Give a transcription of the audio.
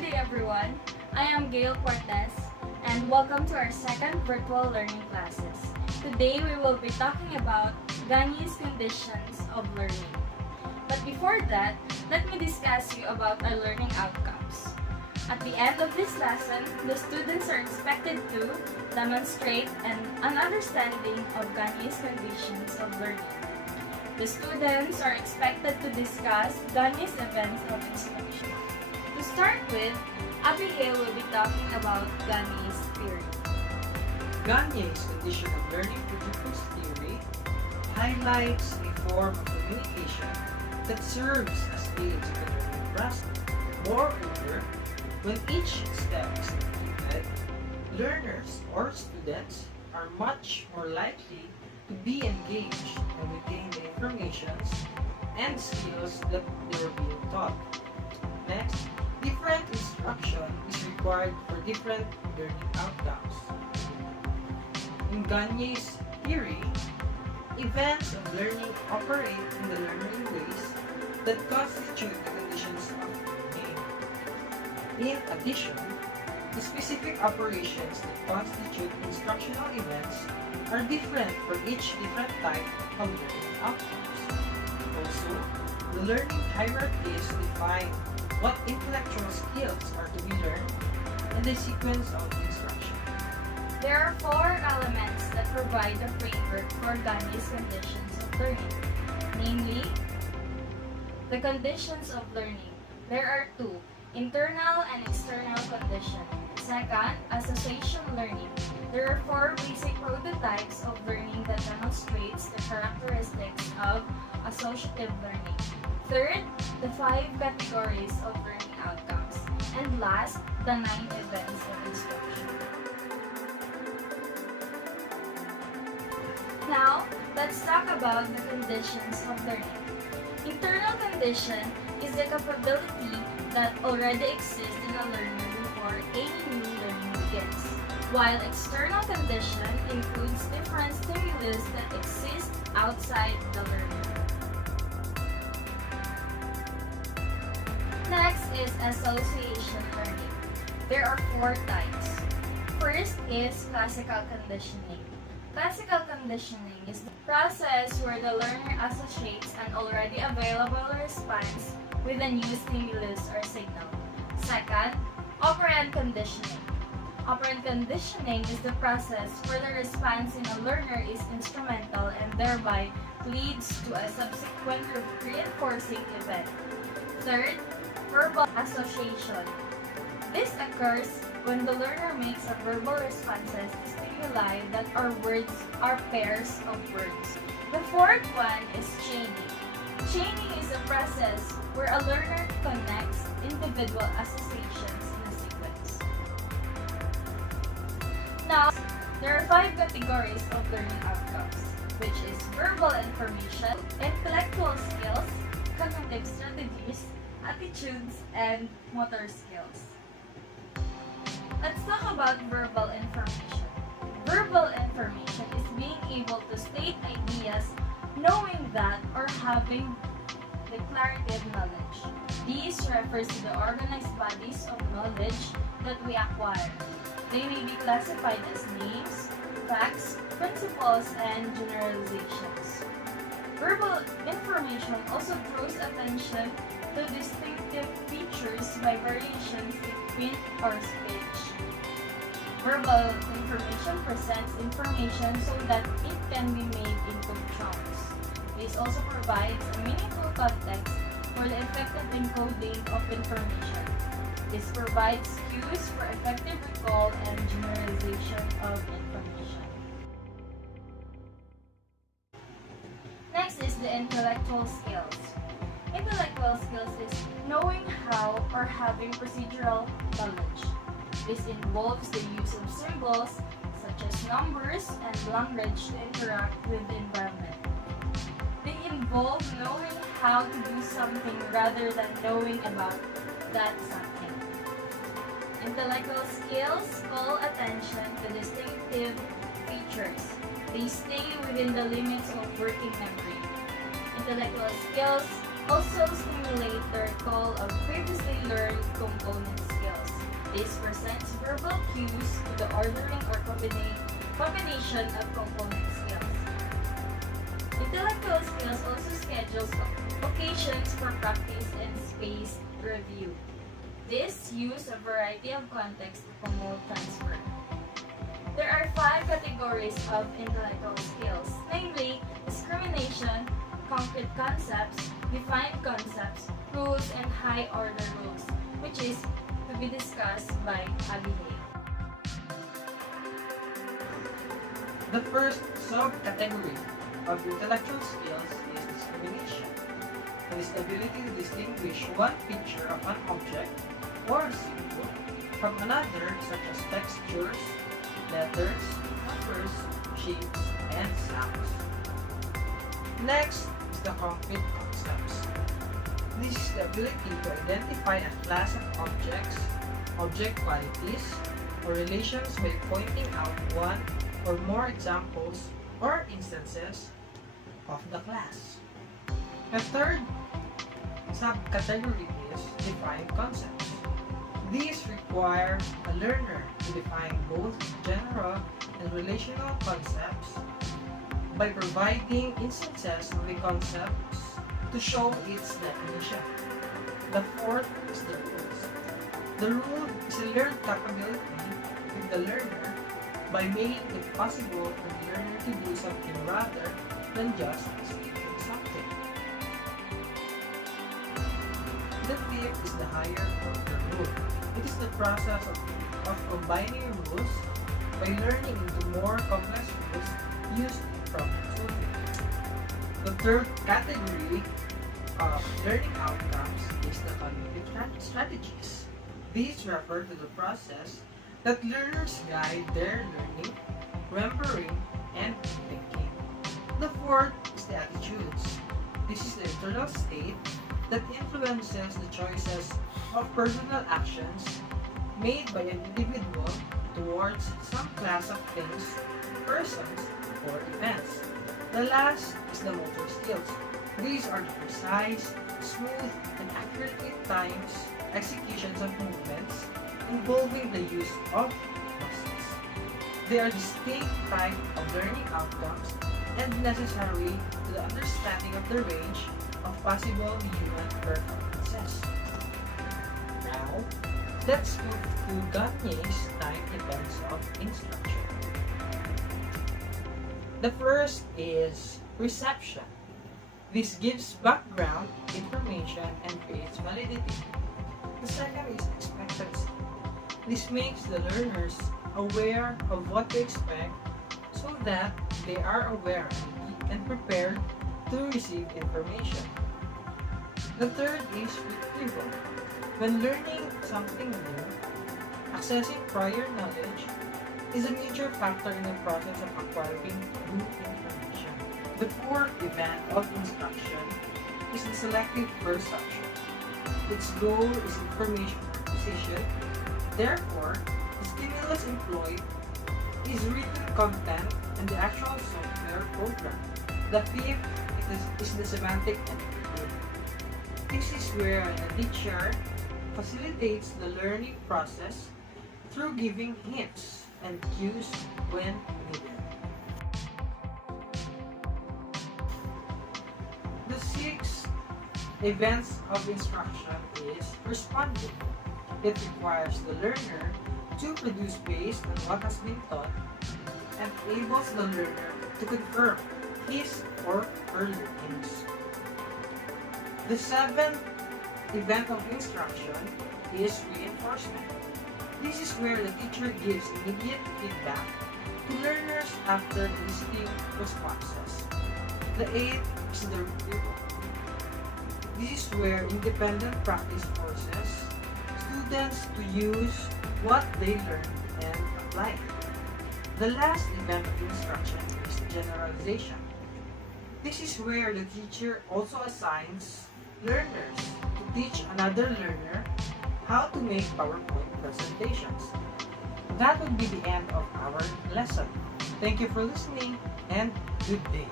Good day everyone, I am Gail Portes and welcome to our second virtual learning classes. Today we will be talking about Gagne's conditions of learning. But before that, let me discuss you about our learning outcomes. At the end of this lesson, the students are expected to demonstrate an understanding of Gagne's conditions of learning. The students are expected to discuss Gagne's events of instruction. To start with, Abigail will be talking about Gagne's theory. Gagne's condition of learning principles theory highlights a form of communication that serves as aids in the learning process. Moreover, when each step is completed, learners or students are much more likely to be engaged and retain the information and skills that they were being taught. Next, different instruction is required for different learning outcomes. In Gagne's theory, events of learning operate in the learner in ways that constitute the conditions of learning. In addition, the specific operations that constitute instructional events are different for each different type of learning outcomes. Also, the learning hierarchies define what intellectual skills are to be learned and the sequence of instruction. There are four elements that provide the framework for Gagne's conditions of learning, namely, the conditions of learning. There are two, internal and external conditions. Second, association learning. There are four basic prototypes of learning that demonstrates the characteristics of associative learning. Third, the 5 categories of learning outcomes. And last, the 9 events of instruction. Now, let's talk about the conditions of learning. Internal condition is the capability that already exists in a learner before any new learning begins, while external condition includes different stimulus that exist outside the learner. Next is association learning. There are 4 types. First is classical conditioning. Classical conditioning is the process where the learner associates an already available response with a new stimulus or signal. Second, operant conditioning. Operant conditioning is the process where the response in a learner is instrumental and thereby leads to a subsequent reinforcing event. Third, verbal association. This occurs when the learner makes a verbal responses to stimuli that are words or pairs of words. The fourth one is chaining. Chaining is a process where a learner connects individual associations in a sequence. Now, there are 5 categories of learning outcomes, which is verbal information, intellectual skills, cognitive strategies, attitudes, and motor skills. Let's talk about verbal information. Verbal information is being able to state ideas, knowing that, or having declarative knowledge. These refers to the organized bodies of knowledge that we acquire. They may be classified as names, facts, principles, and generalizations. Verbal information also draws attention to distinctive features by variations in print or speech. Verbal information presents information so that it can be made into chunks. This also provides a meaningful context for the effective encoding of information. This provides cues for effective recall and generalization of information. Next is the intellectual skills. Intellectual skills is knowing how or having procedural knowledge. This involves the use of symbols such as numbers and language to interact with the environment. They involve knowing how to do something rather than knowing about that something. Intellectual skills call attention to distinctive features. They stay within the limits of working memory. Intellectual skills also stimulate the recall of previously learned component skills. This presents verbal cues to the ordering or combination of component skills. Intellectual skills also schedules occasions for practice and spaced review. This use a variety of contexts to promote transfer. There are 5 categories of intellectual skills, namely discrimination, concrete concepts, defined concepts, rules, and high-order rules, which is to be discussed by Gagne. The first subcategory of intellectual skills is discrimination. It is the ability to distinguish one feature of an object or symbol from another, such as textures, letters, numbers, shapes, and sounds. Next is the concrete concepts. This is the ability to identify a class of objects, object qualities, or relations by pointing out one or more examples or instances of the class. The third subcategory is defined concepts. These require a learner to define both general and relational concepts by providing instances of the concepts to show its definition. The fourth is the rules. The rule is a learned capability with the learner by making it possible for the learner to do something rather than just stating something. The fifth is the higher order rule. It is the process of combining rules by learning into more complex rules used from solving. The third category of learning outcomes is the cognitive strategies. These refer to the process that learners guide their learning, remembering, and thinking. The fourth is the attitudes. This is the internal state that influences the choices of personal actions made by an individual towards some class of things, persons, or events. The last is the motor skills. These are the precise, smooth, and accurately timed executions of movements involving the use of muscles. They are distinct type of learning outcomes and necessary to the understanding of the range of possible human performances. Now, let's move to Gagne's 9 events of instruction. The first is reception. This gives background information and creates validity. The second is expectancy. This makes the learners aware of what to expect so that they are aware and prepared to receive information. The third is retrieval. When learning something new, accessing prior knowledge is a major factor in the process of acquiring new information. The fourth event of instruction is the selective perception. Its goal is information acquisition. Therefore, the stimulus employed is written content and the actual software program. The fifth is the semantic entity. This is where the teacher facilitates the learning process through giving hints and cues when needed. The sixth events of instruction is responding. It requires the learner to produce based on what has been taught and enables the learner to confirm his or her learnings. The seventh event of instruction is reinforcement. This is where the teacher gives immediate feedback to learners after listing responses. The eighth is the retrieval. This is where independent practice forces students to use what they learned and apply. The last event of instruction is generalization. This is where the teacher also assigns learners to teach another learner how to make PowerPoint presentations. That would be the end of our lesson. Thank you for listening and good day.